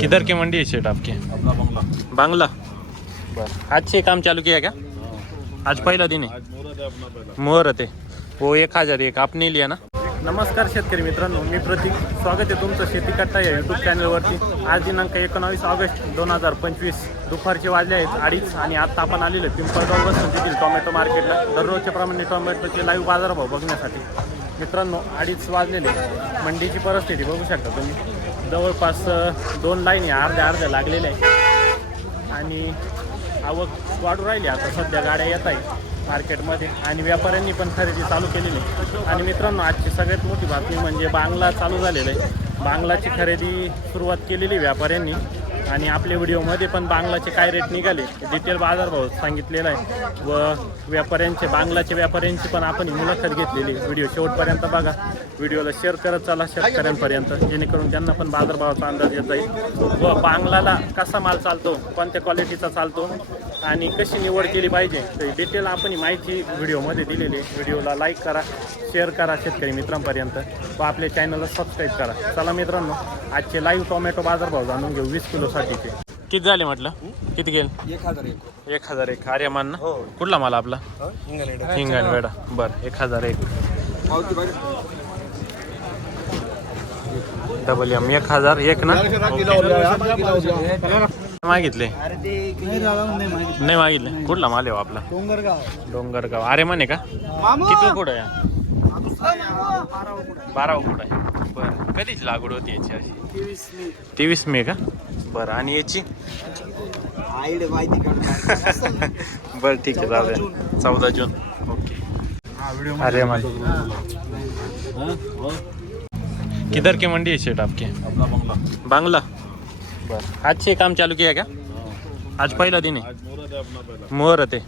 किधर की मंडी है आपकी? अपना बंगला। बांग्ला? बर आज से काम चालू किया क्या? आज पहिला दिन आहे आज मुहूर्त है मुहूर्त आहे वो एक हजार एक आपने लिया ना? नमस्कार शेतकरी मित्रांनो मी प्रतीक. स्वागत आहे तुमचं शेती कट्टा या यूट्यूब चॅनलवरती आज दिनांक एकोणावीस ऑगस्ट दोन हजार पंचवीस. दुपारचे वाजले आहेत अडीच आणि आता आपण आलेलो पिंपळगाव वसंत येथील टोमॅटो मार्केटला. दररोजच्या प्रमाणे टोमॅटोचे लाईव्ह बाजारभाव बघण्यासाठी. मित्रांनो अडीच वाजलेले मंडीची परिस्थिती बघू शकता तुम्ही. जवळपास दोन लाईन या अर्ध्या अर्ध्या लागलेल्या आहे आणि आवक वाढू राहिली. आता सध्या गाड्या येत आहे मार्केटमध्ये आणि व्यापाऱ्यांनी पण खरेदी चालू केलेली आहे. आणि मित्रांनो आजची सगळ्यात मोठी बातमी म्हणजे बांगला चालू झालेलं आहे. बांगलाची खरेदी सुरुवात केलेली आहे व्यापाऱ्यांनी. आणि आपल्या व्हिडिओमध्ये पण बांगलाचे काय रेट निघाले डिटेल बाजारभाव सांगितलेला आहे. व व्यापाऱ्यांचे बांगलाचे व्यापाऱ्यांची पण आपण मुलाखत घेतलेली व्हिडिओ शेवटपर्यंत बघा. व्हिडिओला शेअर करत चला शेतकऱ्यांपर्यंत जेणेकरून त्यांना पण बाजारभावाचा अंदाज येत जाईल. व बांगलाला कसा माल चालतो कोणत्या क्वालिटीचा चालतो आणि कशी निवड केली पाहिजे तर डिटेल आपण माहिती व्हिडिओमध्ये दिलेली आहे. व्हिडिओला लाईक करा शेअर करा शेतकरी मित्रांपर्यंत. व आपल्या चॅनलला सबस्क्राईब करा. चला मित्रांनो आजचे लाईव्ह टोमॅटो बाजारभाव जाणून घेऊ. वीस किलो किलोसाठीचे किती झाले म्हटलं? किती गेल एक हजार एक. एक हजार एक. आर्यमान ना? कुठला माल आपला? हिंगण वेडा बरं एक हजार एक. पावती डबल एम एक हजार एक ना? मागितले? नाही मागितले. कुठला माल आहे हो आपला? डोंगरगाव. अरे म्हणे का? किती कुठं आहे? बारा कुठं आहे. बरं. कधीच लागवड होती याची अशी? तेवीस मे का? बरं आणि याची? बरं ठीक आहे द्या चौदा जून. ओके. अरे मान किधर की मंडी है सेठ आपकी? अपना बंगला. बांग्ला? बरं. आज से काम चालू किया क्या? आज पहिला दिन आहे आज मुहूर्त है अपना पहला. मुहूर्त आहे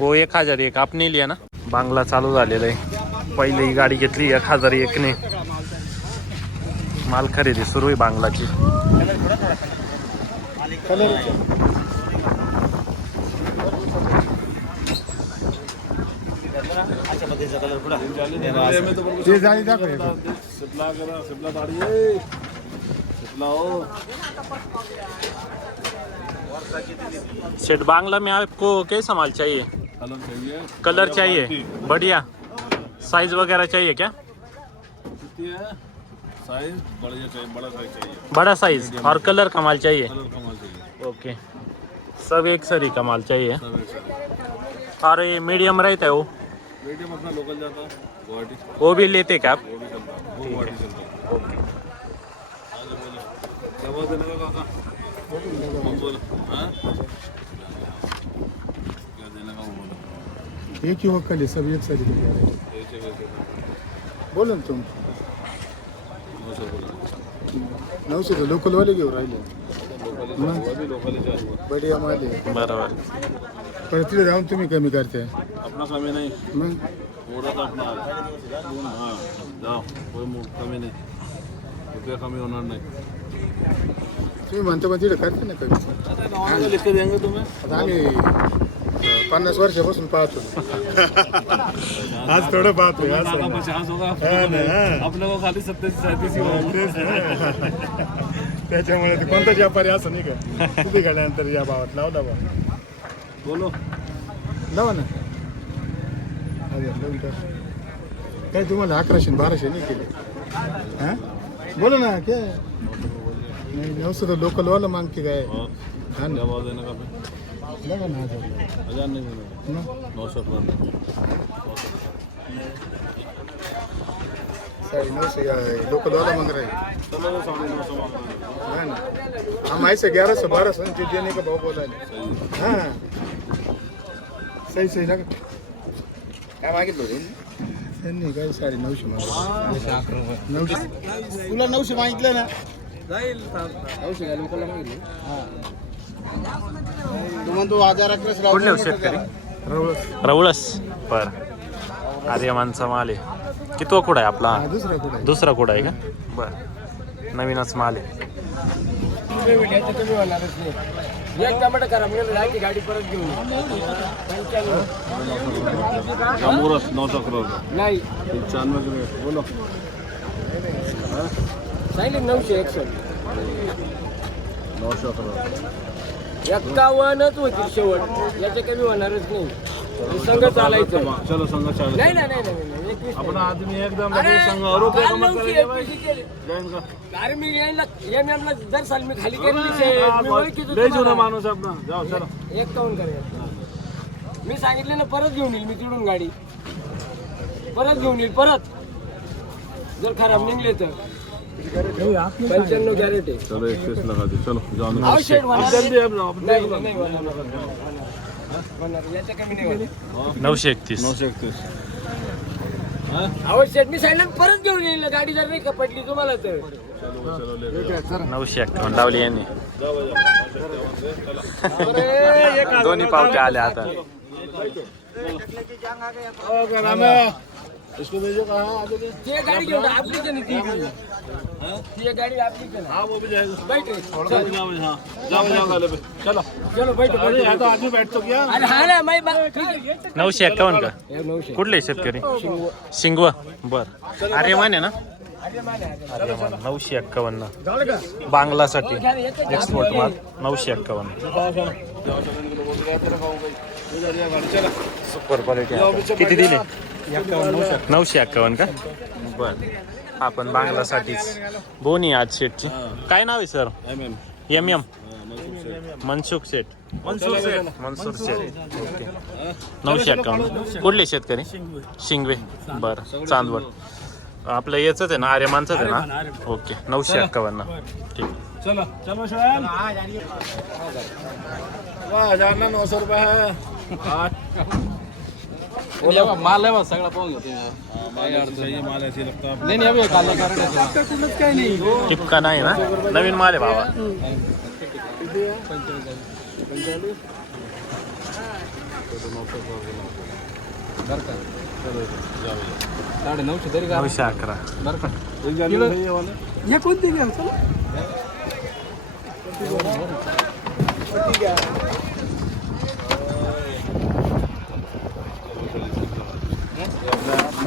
वो एक हजार एक आपने लिया ना? बांगला चालू झालेला आहे. पहिली गाडी घेतली एक हजार एकने माल खरेदी सुरू आहे बांगलाची. में तो बिल्कुल शिपला करा शिपला दाढ़ी है शिपला हो सेठ बांग्ला में आपको कैसा माल चाहिए? कलर चाहिए। कलर चाहिए। बढ़िया। साइज वगैरह चाहिए क्या? कितनी है। साइज बढ़िया चाहिए बड़ा साइज चाहिए। बड़ा साइज और कलर का माल चाहिए। ओके। सब एक सरी का माल चाहिए। सब एक साइज़ और ये मीडियम रहता है वो। मीडियम अपना लोकल जाता है गुवाहाटी वो भी लेते क्या आप? वो भी चलता है वो गुवाहाटी चलता है। ओके। दवा देने का काका? बोलो। हाँ? क्या देने का बोलो। एक ही वक्कल है सब एक है। वैसे बोलो ना तुम। नौ सौ लोकल वाले घेऊ राहिले लोकल वो भी लोकल ही चाहिए बढिया माल आहे बरोबर पण तिथे जाऊन तुम्ही कमी करते. अपना कमी नहीं. मग? पूरा तो अपना हाँ. जाओ. कोई मु- कमी नहीं. रुपया कमी होना नहीं. तुम्ही म्हणता पण तिथे करते ना कमी. अरे नॉर्मल लिख के देंगे तुम्हें. आता आम्ही अं, पन्नास वर्षापासून पाहतो. आज थोडं पाहतोय आज काका पचास होगा हाँ ना, हाँ। अपने को खाली सत्ताईस सैंतीस ही होगा तेच ना. त्याच्यामुळे ते कोणताच व्यापारी असं नाही का? तुम्ही गेल्यानंतर या भावात लावला बा बोलो. लावा ना. अरे, लावून टाक. काय तुम्हाला अकराशे बाराशे नाही केले? हा? बोला ना क्या? नाही नऊशे तर लोकलवाला मागते काय? हा. क्या? ना लगा ना हजार हजार मग नौ सौ नऊशे लोकलवाला माग रहे नौ? हैं। ना हम ऐसे ग्यारह सौ बारह सौ ते देने का भाव बोला सही है. हाँ सही सही लगा. काय मागितलं होते त्यांनी काय साडे नऊशे मागं नऊशे तुला नऊशे मागितलं ना? नऊशे काय लोकांना मागितले? तू हजार अकराशे हो लावतो शेतकरी? रवळस. रवळस. बर. आर्यमानचा माल आहे. कितवा कुठं आहे आपला? हा दुसरा कुठे दुसरा कुठं आहे का? बर. नवीनच माल आहे. एक टमाटर करा म्हणजे जायची गाडी परत घेऊन. पंच्याण्णव करोड़ नाही. बोलो. सांगितले नऊशे एकसष्ट. नऊशे अकरा एक्कावन्नच होती शेवट. याच्या कमी होणारच नाही. संघ चालायचं चलो संघ चालू नाही नाही नाही नाही, नाही एकवीस आपण नाही. आदमी एकदम अरे, संघ काल केली. अरे मी साल मी खाली केली शेत. मी ओळखीतो लय जुना तुम्हाला. माणूस आपला. जाओ चलो. एक्कावन्न करायचं मी सांगितले ना परत घेऊन येईल. मी तिकडून गाडी. परत घेऊन येईल परत. जर खराब निघले तर. पंच्याण्णव कॅरेट आहे. चलो एकवीस लगा दे चलो. नऊशे एकतीस. नऊशे एकतीस. अहो शेटनी सांगितलं परत घेऊन येईल ना, गाडी जर नाही का पडली तुम्हाला तर. चलो चलो ले नऊशे एक्कावन्न लावली यांनी. दोन्ही पावटे आले आता. इसको भेजो कहाँ आगे एक गाडी घेऊन आपलीच आहे ना ती बी. ती एक गाडी आपलीच आहे ना हाँ वो भी जाएगा। बैठ। रे. जाओ जाओ हाँ जाओ जाओ गाले पे चलो। चलो बैठ अरे यहाँ तो आदमी बैठ तो गया। अरे हा ना आहे. नऊशे एक्कावन्न का? कुठले शेतकरी शिंगवा बर। अरे माने ना? आर्यमान, नऊशे एक्कावन्न बांगलासाठी। एक्सपोर्ट माल। नऊशे एक्कावन्न सुपर क्वालिटी किती दिले नऊशे एक्कावन्न का? बर. आपण बांगलासाठीच. बोनी आज शेटची काय नाव आहे sir? M M. Mansukh Sheth. Mansoor Sheth. Mansoor Sheth. Okay. नऊशे एक्कावन्न कुठले शेतकरी? शिंगवे. बरं. चांदवड. आपलं याच आहे ना? आर्यमानचंच आहे ना? ओके. नऊशे एक्कावन्न ठीक. चलो. चलो हजार ना नौ सौ रुपये. है. माल आहे बा, सगळा पाहून घेतो है नाही नाही अबे, काल कारण टिपका नाही. ना? नवीन माल आहे बाबा. साडे नऊशे तरी का? नऊशे अकरा. बरं का? हे कोणते घ्या चला.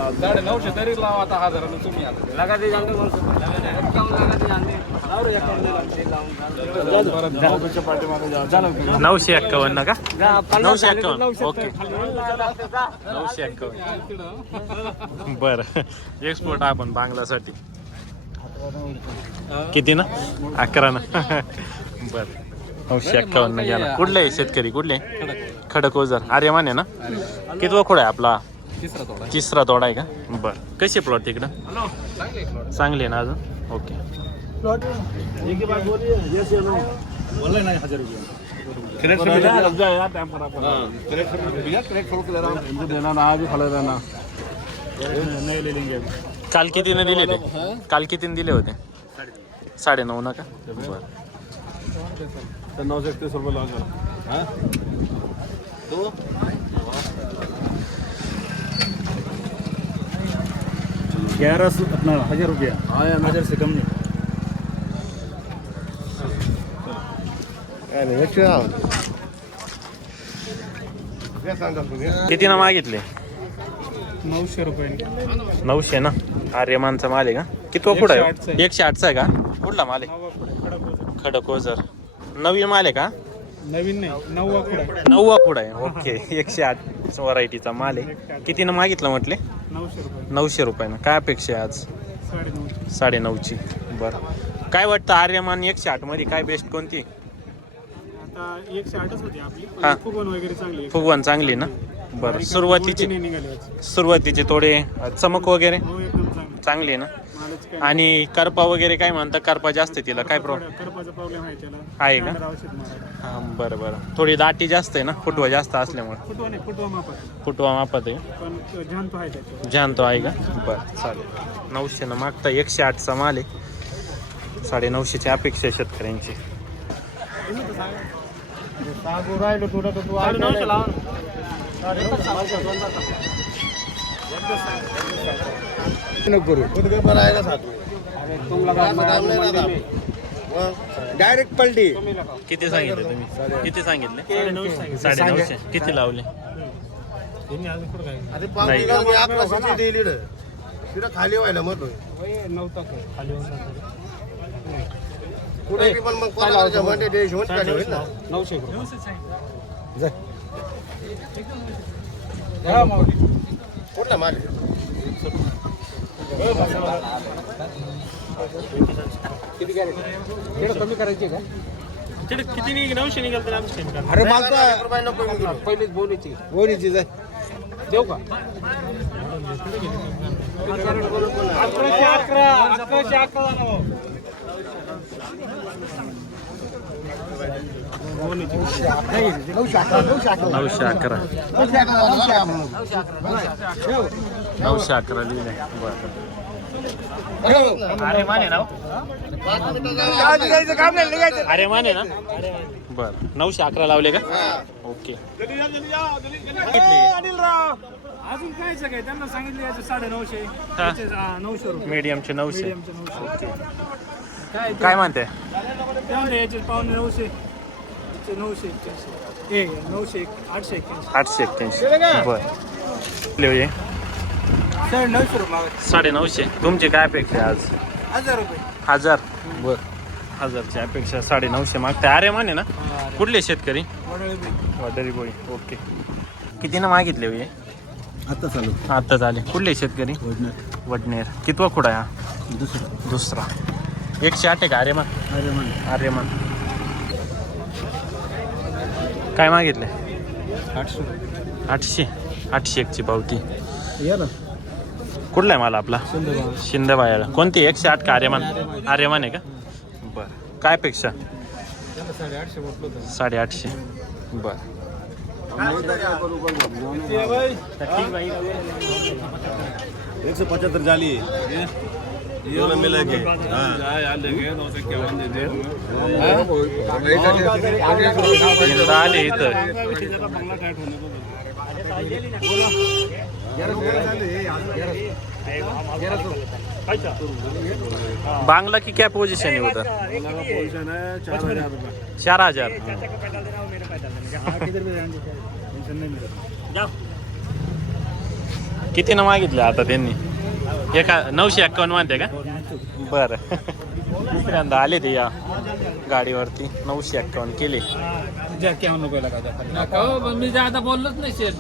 नऊशे तरी लावा आता हजारानं तुम्ही आता. लगा दे जाते बोल एक्कावन्न नऊशे का? जा, पन्नास नऊशे झाले तर एक्कावन्न. नऊशे ओके. जा. नऊशे एक्कावन्न. बरं. एक्सपोर्ट आपण बांगलासाठी. किती ना? अकरा ना. बरं. नऊशे एक्कावन्न गेला कुठले आहे शेतकरी? कुठले? खडक. ओझर. अरे माने ना? किती वखोड आहे आपला? तिसरा तोडा आहे. का? बरं. कशी प्लॉट तिकडं चांगली आहे ना अजून? ओके. काल कितीने दिले ते? काल कितीने दिले होते? साडे नऊ ना का? बरं. तो नौ सौ इकतीस रुपये लगा ग्यारह सौ अपना हजार रुपया। हाँ यार हजार से कम नहीं। कितीनं मागितले नऊशे रुपये. नऊशे ना? आर्यमानचा माल आहे का? किती पुढं आहे? एकशे आठचा आहे. का? कुठला माल आहे? खडक ओझर नवीन माल आहे का? नवीन नाही नऊ आहे. नववा पुढं आहे. ओके एकशे आठ. व्हरायटीचा माल आहे. कितीनं मागितलं म्हटले? नऊशे रुपये. नऊशे रुपयानं. काय अपेक्षा आहे आज? साडे नऊ साडे नऊची बरं. काय वाटतं आर्यमान एकशे आठमध्ये काय बेस्ट कोणती? आता एकशे आठच होती आपली हा. फुगवण वगैरे चांगली आहे. फुगवण चांगली ना? बरं. सुरुवातीची नाही निघाले आज. सुरुवातीचे थोडे चमक वगैरे? हो एकदम चांगली चांगली ना? मालच काय आणि करपा वगैरे काय म्हणतात? करपा जास्त आहे तिला. काय प्रॉब्लेम करपाचा प्रॉब्लेम आहे त्याला. आहे का? त्याला औषध मारायला. हां बरं बरं. थोडी दाटी जास्त आहे ना फुटवा जास्त असल्यामुळे. फुटवा नाही फुटवा मापत फुटवा मापात आहे. पण जाणतो आहे त्याच्यावर. जानतो आहे का? बरं चालेल. नऊशेनं मागता एकशे आठचा माल आहे. साडे नऊशेची अपेक्षा आहे शेतकऱ्यांची. राहिलो थोडं तर तू डायरेक्ट पलटी. किती सांगितले तुम्ही? किती सांगितले? साडे नऊशे किती लावले? नाही. खाली व्हायला मग कुठे पण मग नऊशे कुठला माल? कमी करायची का तिकडे किती निघ नऊशे निघाल तर आमचे अरे एक मागता रुपये नको मी घेऊ. पहिलीच बोनीची बोनीची जाय देऊ का? अकराशे अकरा अकराशे अकरा नऊशे अकरा. नऊशे अकरा लिहिले अरे माने ना अरे माने ना. बर. नऊशे अकरा लावले का? ओके. अजून काय काय त्यांना सांगितलं याचे साडे नऊशे हा. नऊशे रुपये. मीडियमचे नऊशे. काय काय म्हणते? याचे पावणे नऊशे नऊशे एक्क्याऐंशी. नऊशे एक- आठशे एक्क्याऐंशी. आठशे एक्क्याऐंशी. बर. साडे नऊशे रुपये साडे नऊशे तुमची काय अपेक्षा आहे आज? हजार रुपये. हजार? बर. हजारची अपेक्षा साडे नऊशे मागते. अरे माने ना? कुठले शेतकरी? वडरी बोळी ओके. कितीनं मागितले हो हे? आता चालू. आता झाले. कुठले शेतकरी? वडनेर. कितवा खुडा आहे हा? दुसरं. दुसरा. एकशे आठ आहे का अरे मान अरे man. अरे मान काय मागितले? आठशे. आठशे. आठशे एकची पावती. या ना कुठला आहे मला आपला? शिंदे बायाला कोणती एकशे आठ का आर्यमान? आर्यमान. आहे का? बरं. काय पेक्षा साडेआठशे बर. एक सौ पचहत्तर जाली. आले इथं. बांगला की क्या पोजीशन आहे उधर? चार हजार। कितीनं मागितलं आता त्यांनी? एका नऊशे एक्कावन्न मानते का? बरं. दुसऱ्यांदा आले ते या गाडीवरती. नऊशे एक्कावन्न केले. मी ज्यादा बोललोच नाही शेठ.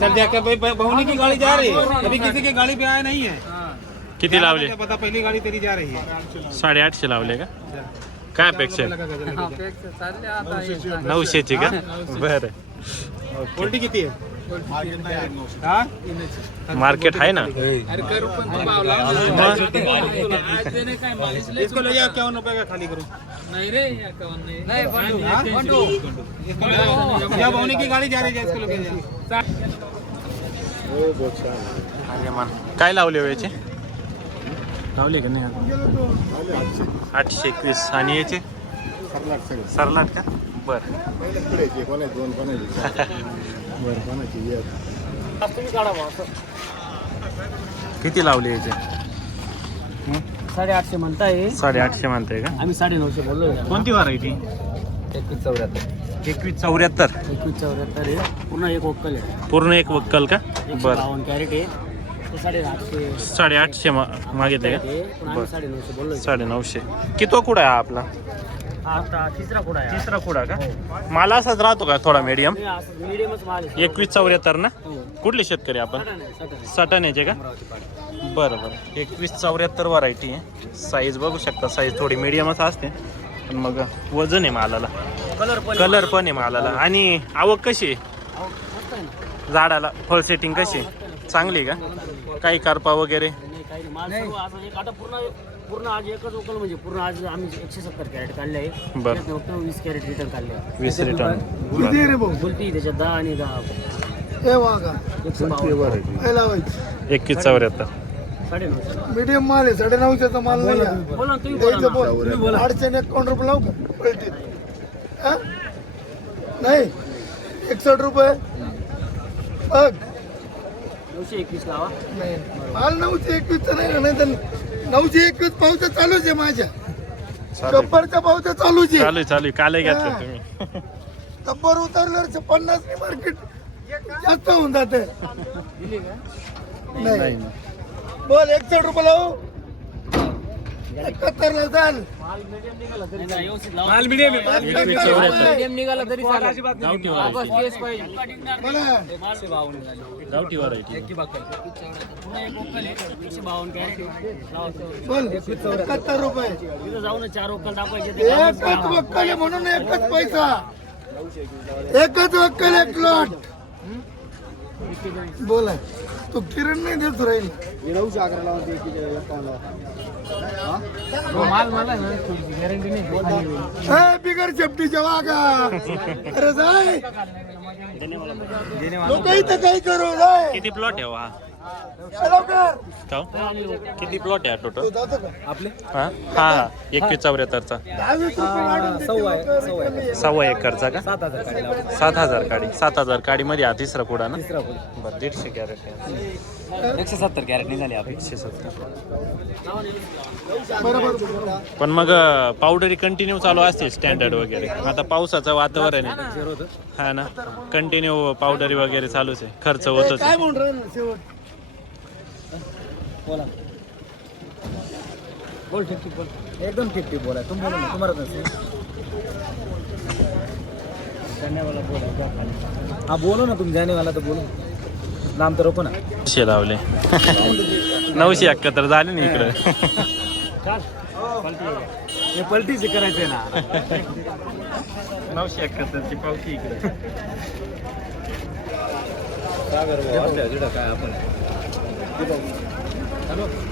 चल जा क्या भाई बहुनी की गाड़ी जा रही है अभी किसी की गाड़ी पे आया नहीं है। किती लावले? क्या पता पहली गाड़ी तेरी जा रही है। साडेआठशे लावले का? काय अपेक्षा आहे? नऊशेची का? बरं. क्वालिटी कितनी है हाँ? मार्केट आहे ना? इसको ले जाओ इक्यावन रुपए का खाली करो? नाही रे नाही. या बहुनी की गाड़ी जा रही है इसको लेके जाओ अरे मान. काय लावले हो याचे? लावले का नाही आठशे एकवीस. आणि याचे? सरलाट का? बरं. किती लावले याचे? साडेआठशे म्हणताय. साडेआठशे म्हणताय का? आम्ही साडे नऊशे बोललो कोणती व्हरायटी? एकवीस चौऱ्याहत्तर. एकवीस चौऱ्याहत्तर. एकवीस चौऱ्याहत्तर आहे. पुन्हा एक ओक्कल आहे. पूर्ण एक वक्कल का? बरं. कॅरेट आहे. साडेआठशे मा- मागितले का? साडे नऊशे साडे कितो कुडा आहे आपला? आता तिसरा आहे. तिसरा कुडा का? मला असाच राहतो का थोडा मीडियम मिडियमच माल आहे. एकवीस चौऱ्याहत्तर ना? हो. कुठले शेतकरी आपण? सटाणा आहे, सटाणा. आहे. सटाण्याचे का? बरं बरं. एकवीस चौऱ्याहत्तर व्हरायटी आहे. साईज बघू शकता साईज थोडी मिडियमच असते. पण मग वजन आहे मालाला. कलर पण कलर पण आहे मालाला. आणि आवक कशी आहे? अहो, मस्त आहे ना? झाडाला फळ सेटिंग कशी आहे? चांगली आहे का? काही करपा वगैरे? नाही काही नाही. माल सर्व असं एक आता पूर्ण पूर्ण आज एकच ओकल म्हणजे पूर्ण आज आम्ही एकशे सत्तर कॅरेट काढले आहे. बरं. फक्त वीस कॅरेट रिटर्न काढले आहे. वीस रिटर्न किती रे भाऊ? बोलती त्याच्यात दहा आणि दहा. ए वागा एकशे बावन्न. काय लावायची? एकवीस चौऱ्याहत्तर साडे मीडियम माल आहे साडे नऊशेचा माल नाही आहे. बोला ना, तुम्ही बोला द्यायचं ना. बोल. तुम्ही बोला. अडचण एक काउंटर रुपये लावू का? पलटीत हा? नाही. एकसष्ट रुपये. बघ. नऊशे एकवीस लावा. नाही माल नऊशे एकवीसचा नाही ना, नाही तर नऊशे एकवीस पावत्या चालूच आहे माझ्या. गब्बरच्या पावत्या चालूच आहे. चालू आहे, चालू. कालही घेतलं तुम्ही. गब्बर उतरल्यावर पन्नास मार्केट जास्त होऊन जाते. नाही. बोल एकसष्ट रुपये लावू. एकाहत्तरला चाल माल मीडियम निघाला तरी. गावठी ऑगस्ट तेच पाहिजे. बोला. बोल. एकाहत्तर रुपये. जाऊन चार ओकल दाखवायचे एकच वक्कल आहे म्हणून एकच पैसा. एकच वक्कल एक लॉट बोला. तू किरण नाही देत राहील. नाही ए, बिगर शेपटीच्या वागा अरे जाय. लोक इथं काही करू जाय. किती प्लॉट आहे किती प्लॉट आहे टोटल तू जातो का आपले? हा? हा एकवीस चौऱ्याहत्तरचा सव्वा एकरचा का? सात हजार लावले. सात हजार काडी. सात हजार काडीमध्ये हा तिसरा कुडा ना? बरं दीडशे कॅरेट एकशे सत्तर कॅरेट निघाले आपले. एकशे सत्तर. पण मग पावडरी कंटिन्यू चालू असते स्टँडर्ड वगैरे. आता पावसाचं वातावरण आहे. हा ना. कंटिन्यू पावडरी वगैरे चालूच आहे. खर्च होतच काय आहे. म्हणून राहिलं शेवट बोला. बोल ठीक ठीक बोल. एकदम ठीक ठीक बोला. तुम बोला ना तुम्हाला नसेल जाने वाला बोला हाँ बोलो ना तुम जाने वाला तो बोलो. नाम तो रोको ना. नऊशे लावले. नऊशे एकाहत्तर झाले ना इकडं. हे पलटीचे करायचे ना. नऊशे एकाहत्तरची पावती इकडे. काय आपण? Hasta luego.